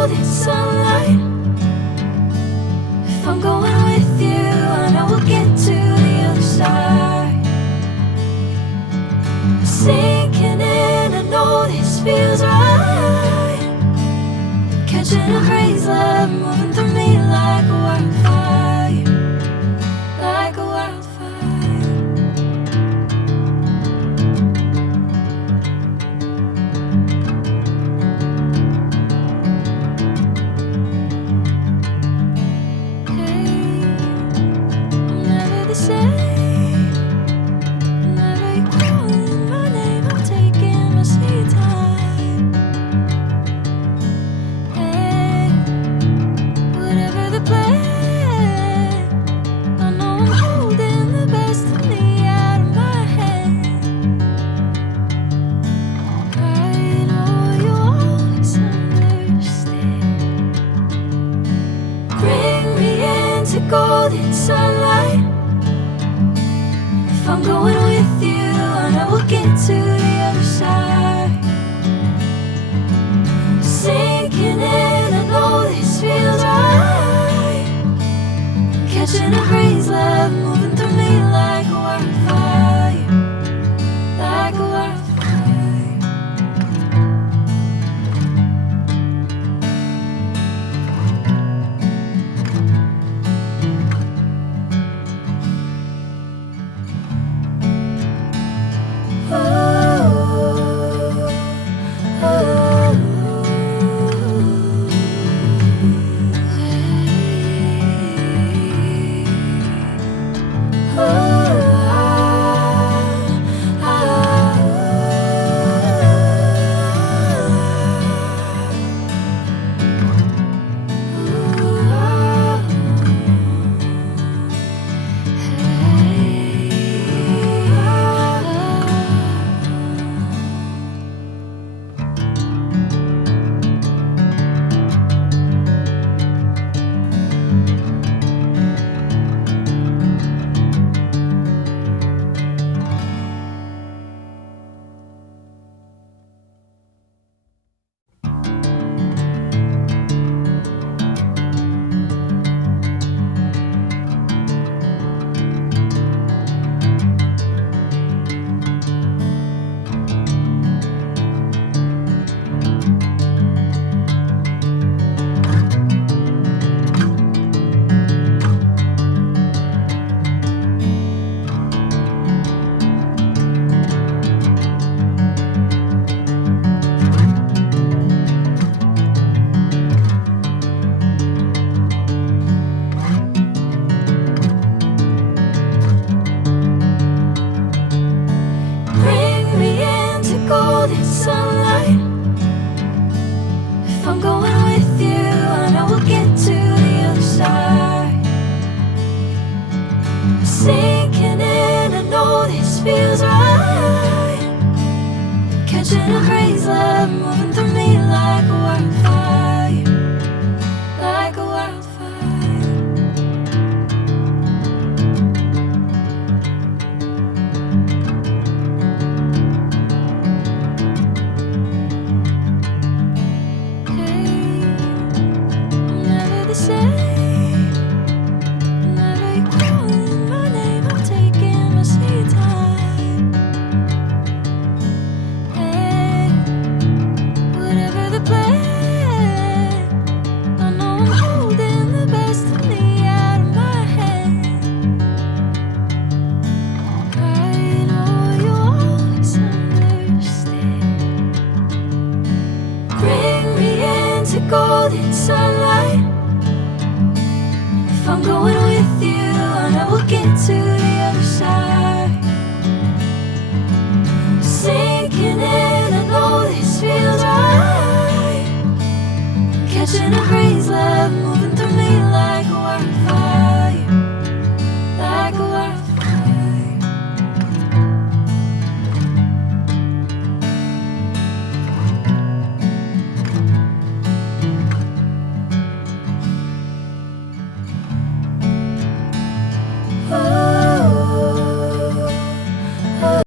golden sunlight. If I'm going with you, I know we'll get to the other side. Sinking in, I know this feels right. Catching a breeze, love moving through me like a wildfire, like a wildfire. Golden sunlight. If I'm going with you, I know we'll get to the other side. Sinking in, I know this feels right. Catching a breeze, love moving through me like a wildfire, like a wildfire. Golden sunlight. If I'm going with you, I know we'll get to the other side. Sinking in, I know this feels right. Catching a breeze, love moving through me like a wildfire, like a wildfire. Golden sunlight. If I'm going with you, I know we'll get to the other side.